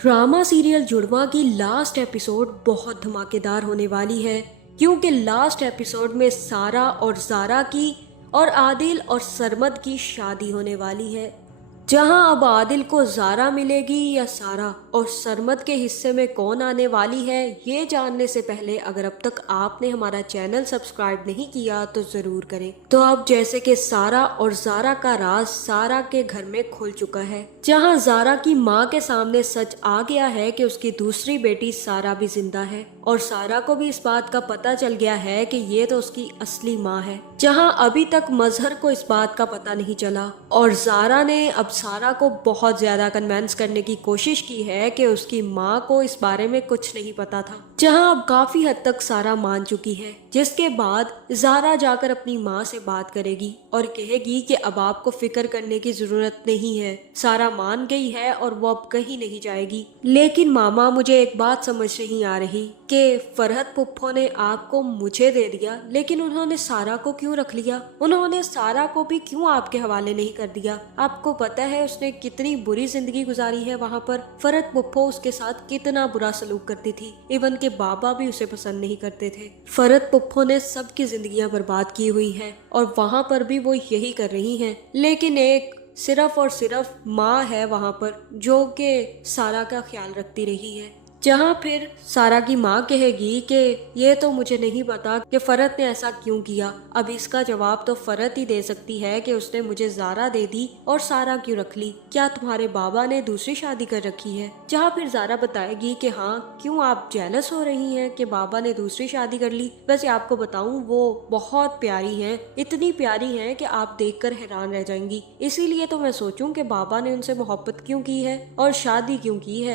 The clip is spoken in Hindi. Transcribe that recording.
ड्रामा सीरियल जुड़वा की लास्ट एपिसोड बहुत धमाकेदार होने वाली है, क्योंकि लास्ट एपिसोड में सारा और जारा की और आदिल और सरमद की शादी होने वाली है। जहां अब आदिल को जारा मिलेगी या सारा, और सरमद के हिस्से में कौन आने वाली है, ये जानने से पहले अगर अब तक आपने हमारा चैनल सब्सक्राइब नहीं किया तो जरूर करें। तो अब जैसे कि सारा और जारा का राज सारा के घर में खुल चुका है, जहां जारा की मां के सामने सच आ गया है कि उसकी दूसरी बेटी सारा भी जिंदा है, और सारा को भी इस बात का पता चल गया है कि ये तो उसकी असली माँ है, जहां अभी तक मजहर को इस बात का पता नहीं चला। और जारा ने अब सारा को बहुत ज्यादा कन्विंस करने की कोशिश की है कि उसकी माँ को इस बारे में कुछ नहीं पता था, जहां अब काफी हद तक सारा मान चुकी है। जिसके बाद जारा जाकर अपनी माँ से बात करेगी और कहेगी कि अब आपको फिक्र करने की जरूरत नहीं है, सारा मान गई है और वो अब कहीं नहीं जाएगी। लेकिन मामा, मुझे एक बात समझ नहीं आ रही कि फरहत पुप्पो ने आपको मुझे दे दिया, लेकिन उन्होंने सारा को क्यों रख लिया? उन्होंने सारा को भी क्यों आपके हवाले नहीं कर दिया? आपको पता है उसने कितनी बुरी जिंदगी गुजारी है वहाँ पर। फरहत पुप्पो उसके साथ कितना बुरा सलूक करती थी, इवन के बाबा भी उसे पसंद नहीं करते थे। फरहत पुप्पो ने सबकी जिंदगियां बर्बाद की हुई है और वहाँ पर भी वो यही कर रही हैं। लेकिन एक सिर्फ और सिर्फ माँ है वहाँ पर जो कि सारा का ख्याल रखती रही है। जहाँ फिर सारा की माँ कहेगी कि ये तो मुझे नहीं पता कि फरहत ने ऐसा क्यों किया। अब इसका जवाब तो फरहत ही दे सकती है कि उसने मुझे जारा दे दी और सारा क्यों रख ली, क्या तुम्हारे बाबा ने दूसरी शादी कर रखी है? जहाँ फिर जारा बताएगी कि हाँ, क्यों आप जेलस हो रही हैं कि बाबा ने दूसरी शादी कर ली? वैसे आपको बताऊं, वो बहुत प्यारी हैं, इतनी प्यारी हैं कि आप देखकर हैरान रह जाएंगी। इसीलिए तो मैं सोचूं कि बाबा ने उनसे मोहब्बत क्यों की है और शादी क्यों की है।